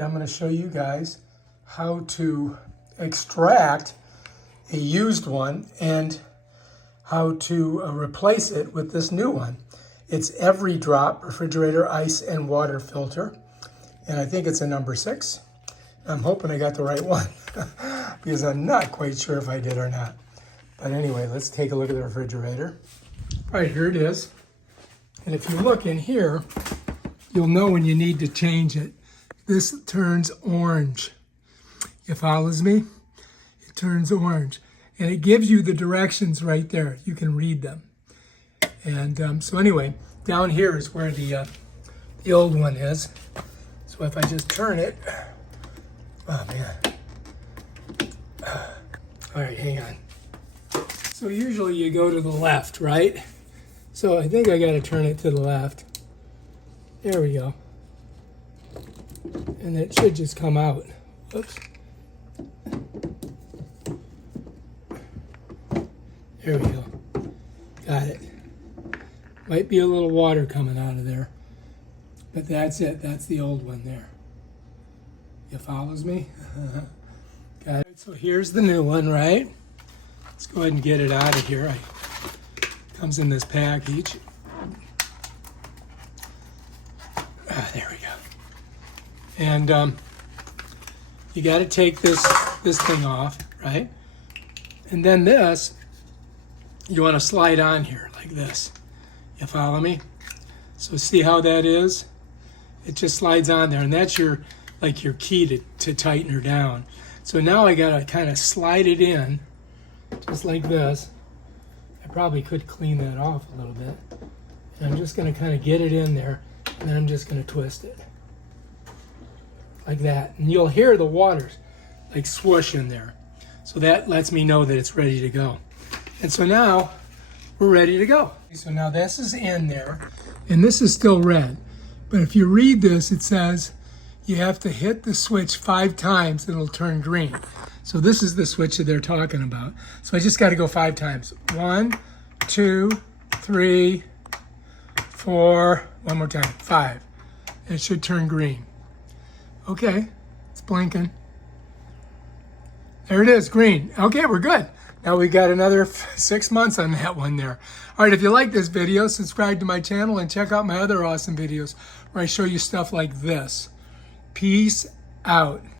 I'm going to show you guys how to extract a used one and how to replace it with this new one. It's everydrop refrigerator ice and water filter, and I think it's a number 6. I'm hoping I got the right one because I'm not quite sure if I did or not. But anyway, let's take a look at the refrigerator. All right, here it is. And if you look in here, you'll know when you need to change it. This turns orange. You follows me? It turns orange. And it gives you the directions right there. You can read them. And so anyway, down here is where the old one is. So if I just turn it, oh man. All right, hang on. So usually you go to the left, right? So I think I got to turn it to the left. There we go. And it should just come out. Oops. There we go. Got it. Might be a little water coming out of there. But that's it. That's the old one there. You follows me? Got it. So here's the new one, right? Let's go ahead and get it out of here. It comes in this package. There we go. And you got to take this thing off, right? And then this, you want to slide on here like this. You follow me? So see how that is? It just slides on there, and that's your key to tighten her down. So now I got to kind of slide it in, just like this. I probably could clean that off a little bit. And I'm just going to kind of get it in there, and then I'm just going to twist it. Like that. And you'll hear the water like swoosh in there. So that lets me know that it's ready to go. And so now we're ready to go. So now this is in there, and this is still red. But if you read this, it says you have to hit the switch 5 times, it'll turn green. So this is the switch that they're talking about. So I just got to go 5 times. 1, 2, 3, 4, one more time, 5. And it should turn green. Okay, it's blinking. There it is, green. Okay, we're good. Now we got another 6 months on that one there. All right, if you like this video, subscribe to my channel and check out my other awesome videos where I show you stuff like this. Peace out.